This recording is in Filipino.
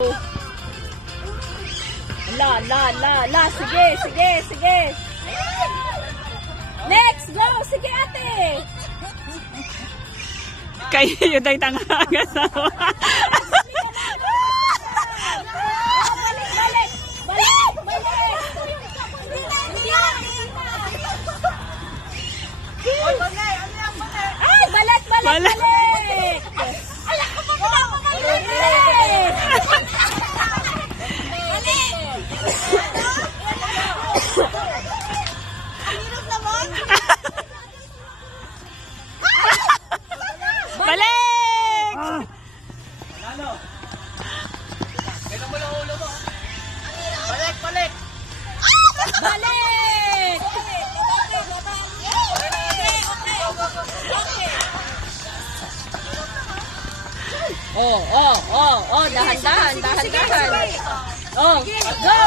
La. Sige. Next, go. Sige, ate. Kayo yun ay tangaga sa Ay, balik. balik! Balik! Dahan-dahan. Oh, go!